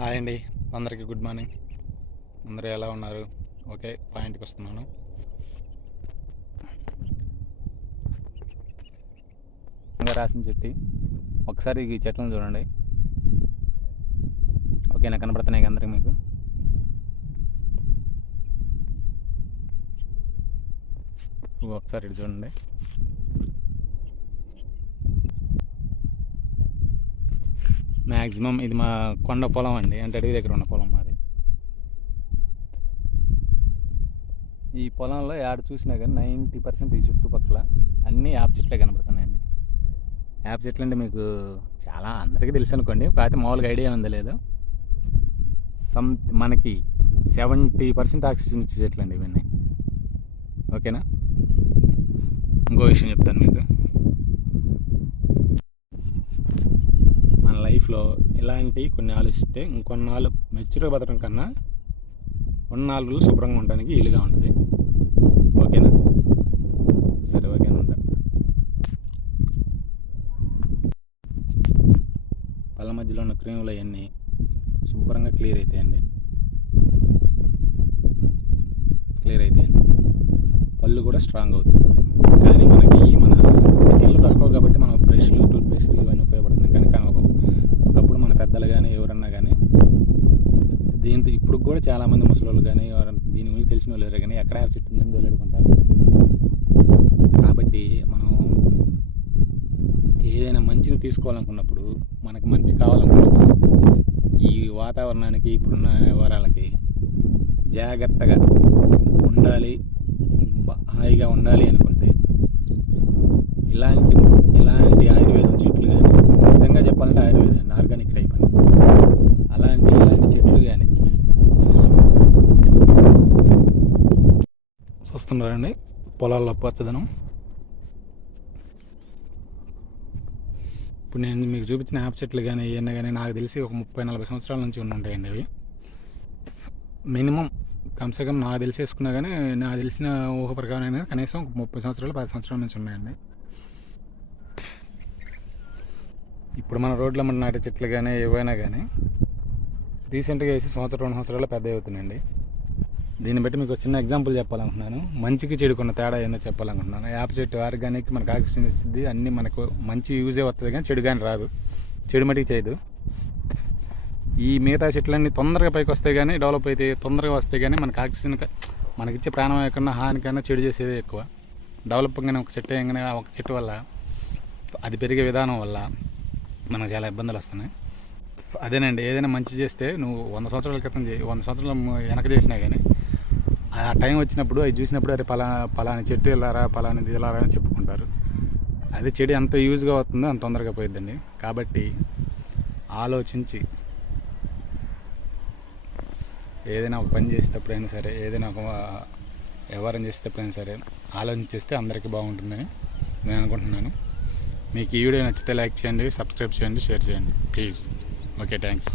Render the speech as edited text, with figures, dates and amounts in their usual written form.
Hi అండి, అందరికీ good morning. అందరూ ఎలా ఉన్నారు? ఓకే, పాయింట్కి వస్తున్నాను. రాసిన చెట్టు ఒకసారి ఈ చెట్లను చూడండి. ఓకేనా? కనపడుతున్నాయి అందరికి మీకు? ఒకసారి ఇటు చూడండి. మ్యాక్సిమం ఇది మా కొండ పొలం అండి, అంటే అడవి దగ్గర ఉన్న పొలం మాది. ఈ పొలంలో యాడ్ చూసినా కానీ 90% ఈ చుట్టుపక్కల అన్నీ యాప చెట్లే కనపడుతున్నాయండి. యాప చెట్లు అంటే మీకు చాలా అందరికీ తెలుసు అనుకోండి, కాకపోతే మామూలుగా ఐడియా ఉందో లేదో. మనకి 70% ఆక్సిజన్ ఇచ్చే చెట్లు అండి ఇవన్నీ. ఓకేనా? ఇంకో విషయం చెప్తాను మీకు. మన లైఫ్లో ఇలాంటి కొన్ని ఆలోచిస్తే ఇంకొన్నాళ్ళు మెచ్యూర్గా బతకడం కన్నా ఉన్న 4 రోజులు శుభ్రంగా ఉండడానికి వీలుగా ఉంటుంది. ఓకేనా? సరే, ఓకేనా? ఉంటా. పళ్ళ మధ్యలో ఉన్న క్రీములు అవన్నీ శుభ్రంగా క్లియర్ అవుతాయండి. పళ్ళు కూడా స్ట్రాంగ్ అవుతాయి. కానీ మనకి మన సిటీలో దొరకవు కాబట్టి మనం బ్రష్లు, టూత్ బ్రష్లు ఇవన్నీ ఉపయోగపడుతున్నాయి. కానీ ఒకప్పుడు మన పెద్దలు కానీ ఎవరన్నా కానీ దీంతో ఇప్పుడు కూడా చాలామంది ముసలోళ్ళు కానీ దీని గురించి తెలిసిన వాళ్ళు లేరు కానీ ఎక్కడ చెట్టు ఉందని దొరుకుంటారు. కాబట్టి మనం ఏదైనా మంచిని తీసుకోవాలనుకున్నప్పుడు, మనకు మంచి కావాలనుకున్నప్పుడు ఈ వాతావరణానికి ఇప్పుడున్న వివరాలకి జాగ్రత్తగా ఉండాలి, హాయిగా ఉండాలి అనుకుంటే ఇలాంటి ఆయుర్వేదం చెట్లు కానీ, నిజంగా చెప్పాలంటే ఆయుర్వేదం ఆర్గానిక్ టైప్ అండి, అలాంటి చెట్లు కానీ చూస్తున్నారండి. పొలాల్లో పచ్చదనం. ఇప్పుడు నేను మీకు చూపించిన యాప చెట్లు కానీ ఏమన్నా కానీ నాకు తెలిసి ఒక 30-40 సంవత్సరాల నుంచి ఉంటాయండి అవి. మినిమం కమ్సేకం నాకు తెలిసేసుకున్నా కానీ, నాకు తెలిసిన ఊహ ప్రకారం కనీసం 30 సంవత్సరాలు 10 సంవత్సరాల నుంచి ఉన్నాయండి. ఇప్పుడు మన రోడ్ల మన నాటే చెట్లు కానీ ఏవైనా కానీ రీసెంట్గా వేసి 1-2 సంవత్సరాలు పెద్ద అవుతున్నాయండి. దీన్ని బట్టి మీకు చిన్న ఎగ్జాంపుల్ చెప్పాలనుకుంటున్నాను. మంచికి చెడుకున్న తేడా ఏందో చెప్పాలనుకుంటున్నాను. యాప చెట్టు ఆర్గానిక్, మనకు ఆక్సిజన్ ఇస్తుంది, అన్నీ మనకు మంచి యూజే వస్తుంది కానీ చెడు కానీ రాదు, చెడు మటుకు చేయదు. ఈ మిగతా చెట్లన్నీ తొందరగా పైకి వస్తాయి కానీ, డెవలప్ అయితే తొందరగా వస్తాయి కానీ మనకు ఆక్సిజన్ మనకిచ్చే ప్రాణం కన్నా హానికన్నా చెడు చేసేదే ఎక్కువ. డెవలప్ కానీ ఒక చెట్టు వల్ల, అది పెరిగే విధానం వల్ల మనకు చాలా ఇబ్బందులు వస్తున్నాయి. అదేనండి, ఏదైనా మంచి చేస్తే నువ్వు 100 సంవత్సరాల క్రితం 100 సంవత్సరాల వెనక చేసినా కానీ ఆ టైం వచ్చినప్పుడు అవి చూసినప్పుడు అరే పలాని చెట్టు వెళ్ళారా, పలానిది వెళ్ళారా అని చెప్పుకుంటారు. అదే చెడు ఎంత యూజ్గా అవుతుందో అంత తొందరగా పోయిద్దండి. కాబట్టి ఆలోచించి ఏదైనా ఒక పని చేసేటప్పుడైనా సరే, ఏదైనా ఒక వ్యవహారం చేసేటప్పుడైనా సరే ఆలోచించేస్తే అందరికీ బాగుంటుందని నేను అనుకుంటున్నాను. మీకు ఈ వీడియో నచ్చితే లైక్ చేయండి, సబ్స్క్రైబ్ చేయండి, షేర్ చేయండి ప్లీజ్. Okay, thanks.